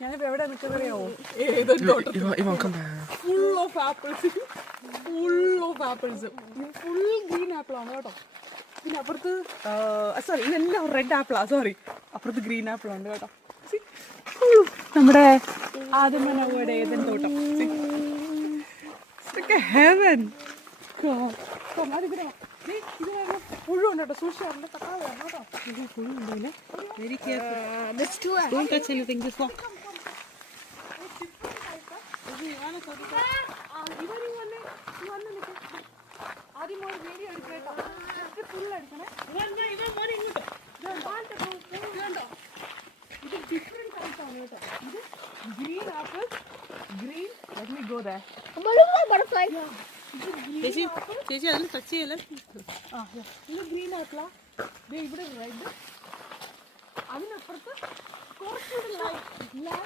ഞാനിപ്പോ എവിടെ നിൽക്കുന്നറിയാവോ? ഏതൊരു full of apples, full green ആപ്പിളാണ് കേട്ടോ. പിന്നെ അപ്പുറത്ത് സോറി ഇതെല്ലാം റെഡ് ആപ്പിളാ, സോറി അപ്പുറത്ത് ഗ്രീൻ ആപ്പിളുണ്ട് കേട്ടോ. നമ്മുടെ ആദ്യമനോടെ ഏതൻ തോട്ടം ഹെവൻ. ഇത് പുഴുണ്ട് കേട്ടോ, സൂക്ഷിച്ചാറിന്റെ തക്കാളിയാണ് കേട്ടോ. ഇത് പുഴുണ്ടല്ലേ, very careful, don't touch anything, this wok. ആദ്യം ഒരു വീഡിയോ എടുക്കേട്ടോ, ഫുൾ അടിക്കണേ. ഇത് ഡിഫറെന്റ് ടൈപ്പ് ആണ് കേട്ടോ. ഇത് green apple, green, let me go there. ചേച്ചി അതിൽ ടച്ച് ചെയ്യല്ലേ. ഇത് ഗ്രീൻ ആപ്പിളാ, ഇവിടെ റെഡ്, അതിനപ്പുറത്ത് കുറച്ചുകൂടി ലൈറ്റ്